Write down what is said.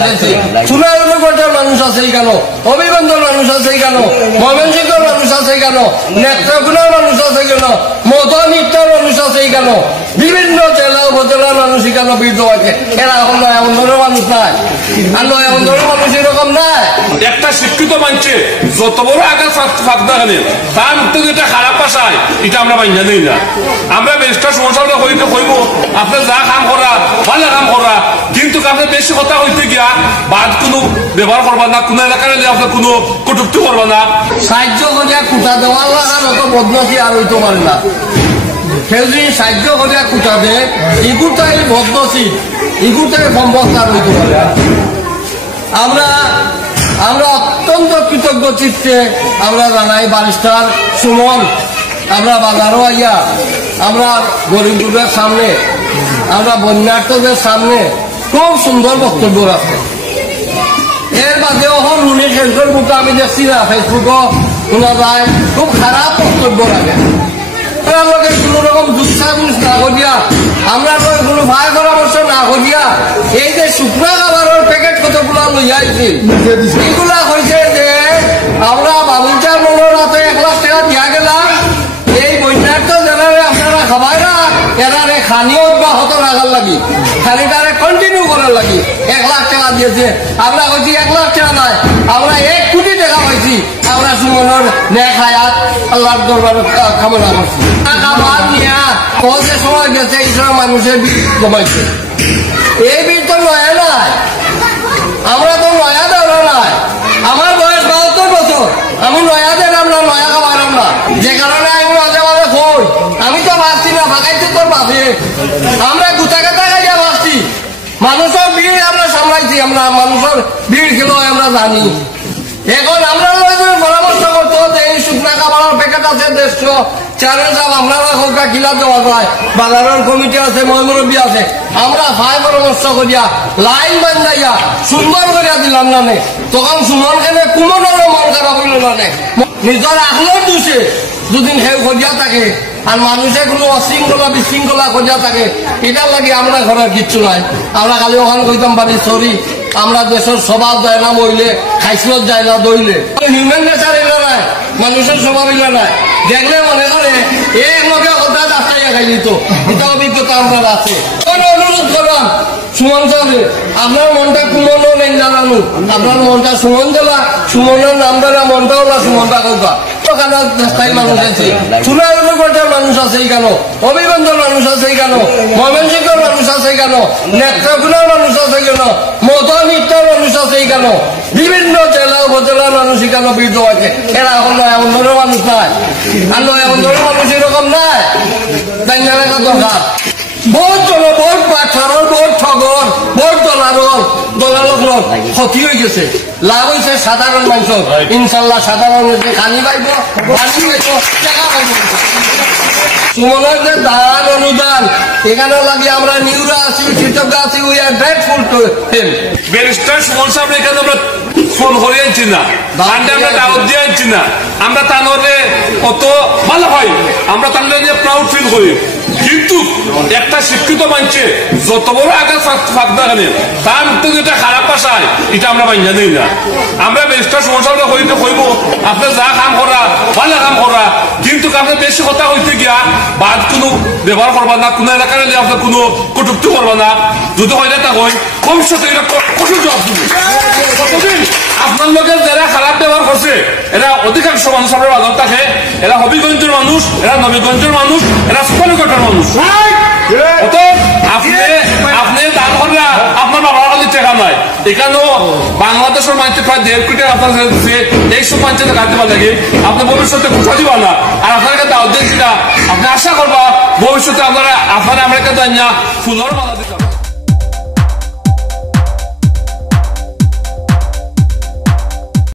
মানুষ আছে, চুনারুঘাটের মানুষ আছে কেন, হবিগঞ্জের মানুষ আছে কেন, ময়মনসিংহের মানুষ আছে কেন, নেত্রকোনার মানুষ আছে কেন, মধুমিতার মানুষ আছে কেন, বিভিন্ন জেলা উপজেলার মানুষ কেন বৃদ্ধ আছে। এরা এখন নয় এমন ধরনের মানুষ নাই, আর নয় এমন ধরনের মানুষ এরকম নাই। একটা শিক্ষিত মানুষে যত বড় আগে ফাঁকদা খানে তার উত্তর যেটা খারাপ পাশায় এটা আমরা মাইনা নেই না। আমরা বেশটা সমস্যা হইতে হইব আপনার যা কাম করা ভালো কাম করা, কিন্তু আপনার বেশি কথা হইতে গিয়া বাদ কোনো ব্যবহার করবা না, কোনো এলাকার আপনার কোনো কটুক্তি করবা না। সাহায্য করিয়া কুটা দেওয়া লাগার অত বদমাসি আর হইতে পারে না। কেউ যদি সাহায্য করিয়া কুটা দেয় এগুটাই বদমাসি, এগুটাই সম্ভব আর হইতে পারে। আমরা অত্যন্ত কৃতজ্ঞ চিত্তে আমরা জানাই ব্যারিস্টার সুমন, আমরা বাজারও আইয়া আমরা গরিবদের সামনে, আমরা বন্যার্থদের সামনে খুব সুন্দর বক্তব্য রাখে। এর বাদেও হল উনি ফেসবুক বুকে আমি দেখছি না, ফেসবুকও শোনা যায় খুব খারাপ বক্তব্য রাখে। লোকের কোন রকম দুঃসাহস না করিয়া, আমরা কোনো ভাই পরামর্শ না করিয়া এই যে শুকনা খাবারের প্যাকেট কতগুলো লইয়া আইছি, এইগুলা হয়েছে যে আমরা বাবুলচার মনোর হাতে 1 লাখ টাকা দিয়া গেলাম, এই বন্যার্থ জেলারে আপনারা খাবাই না, এরারে খানি অব্যাহত রাখার লাগি, খানিটারে কন্টিনিউ করার লাগি 1 লাখ টাকা দিয়েছে। আমরা কইছি 1 লাখ টাকা নাই, আমরা 1 কোটি টাকা পাইছি। আমরা সুমনের নেক হায়াত আল্লাহর দরবারে কামনা করছি। খাবার নিয়া কত সময় গেছে এই সময় মানুষের বিল জমাইছে, এই বিল তো নয়া নাই, আমরা তো নয়া দেওয়া নাই। আমার বয়স 72 বছর, আমি নয়া দিলাম না, নয়া খাবারলাম না, যে কারণে আমি মাঝে মাঝে কই আমি তো ভাবছি না ভাগাইতে তোর বাপে, আমরা গুটা কাটা খাইয়া ভাবছি। মানুষের ভিড় আমরা সামলাইছি, আমরা মানুষের ভিড় খেলো আমরা জানি। এখন আমরা পরামর্শ করতো যে এই শুকনা খাবারের প্যাকেট আছে 150 চারের দাম আপনারা হোকা কিলা দেওয়া যায়, বাজারের কমিটি আছে, ময়মুরব্বী আছে, আমরা ভাই পরামর্শ করিয়া লাইন বান্ধাইয়া সুন্দর করিয়া দিলাম না। তখন সুমন কেনে কুমনেরও মন খারাপ হইল না, নিজের আখলের দুষে দুদিন সেও করিয়া থাকে আর মানুষে কোনো অশৃঙ্খলা বিশৃঙ্খলা করিয়া থাকে, এটার লাগে আমরা ঘরে কিচ্ছু নাই। আমরা খালি ওখানে কইতাম পারি সরি, আমরা দেশের স্বভাব যায় না বইলে, খাইসলত যায় না দইলে, হিউম্যান নেচার এগুলো নাই, মানুষের স্বভাব এগুলো নাই। দেখলে মনে করে এক লগে কথা দাঁড়াইয়া খাই দিত, এটা অভিজ্ঞতা আমরা আছে। অনুরোধ করলাম সুমন সাহেব, আপনার মনটা কুমনও নেই জানানো, আপনার মনটা সুমন জেলা, সুমনের নাম দ্বারা মনটা ওলা সুমনটা করবা। মানুষ আছে, চুনারুঘাটের মানুষ আছে কেন, হবিগঞ্জের মানুষ আছে কেন, ময়মনসিংহের মানুষ আছে কেন, নেত্রকোনার মানুষ আছে কেন, মধুমিতার মানুষ আছে কেন, বিভিন্ন জেলা উপজেলার মানুষ কেন বৃদ্ধ আছে। এরা এখন নয় এমন ধরনের মানুষ নাই, আর নয় এমন ধরনের মানুষ এরকম নাই। তাই না দরকার বহুত জন, বহুত পাঠারর, বহুত ঠগর, বহুত দলালক ক্ষতি হয়ে গেছে, লাভ হয়েছে সাধারণ মানুষ। ইনশাল্লাহ সাধারণ মানুষের খানি পাইব, পানি পাইব, টাকা পাইব। সুমনের যে দান অনুদান এখানে লাগে আমরা নিউরা আছি, কৃতজ্ঞ আছি, we are grateful to him. Barrister Suman সাহেব এখানে আমরা ফোন করে আনছি না, আমরা দাওয়াত দিয়ে আনছি না, আমরা তাহলে কত ভালো হয়, আমরা তাহলে প্রাউড ফিল করি। কিন্তু একটা শিক্ষিত মানুষে যত বড় আগে ফাঁকদা খানে তার উত্তর যেটা খারাপ পাশায় এটা আমরা মাইনা নেই না। আমরা বেশটা সমস্যা হইতে হইব আপনার যা কাম করা ভালো কাম করা, কিন্তু আপনার বেশি কথা হইতে গিয়া বাদ কোনো ব্যবহার করবা না, কোনো এলাকার আপনার কোনো কটুক্তি করবা না। যদি হয় না তা হয় ভবিষ্যতে এটা কঠোর জবাব দিবে। কতদিন আপনার লোকের যারা খারাপ ব্যবহার করছে এরা অধিকাংশ মানুষ আপনার বাজার থাকে, এরা হবিগঞ্জের মানুষ, এরা নবীগঞ্জের মানুষ, এরা সুপারঘাটের মানুষ। আপনি দান করলে আপনার বাবার কাছে টাকা নয়, এখানেও বাংলাদেশের মানুষের প্রায় 1.5 কোটি আপনার এইসব মানুষের কাটতে পারে লাগে, আপনি ভবিষ্যতে কোথাও দিবা না। আর আপনার কাছে দাওয়াত দিচ্ছি না, আপনি আশা করবা ভবিষ্যতে আপনারা আমরা কাছে ফুলের মালা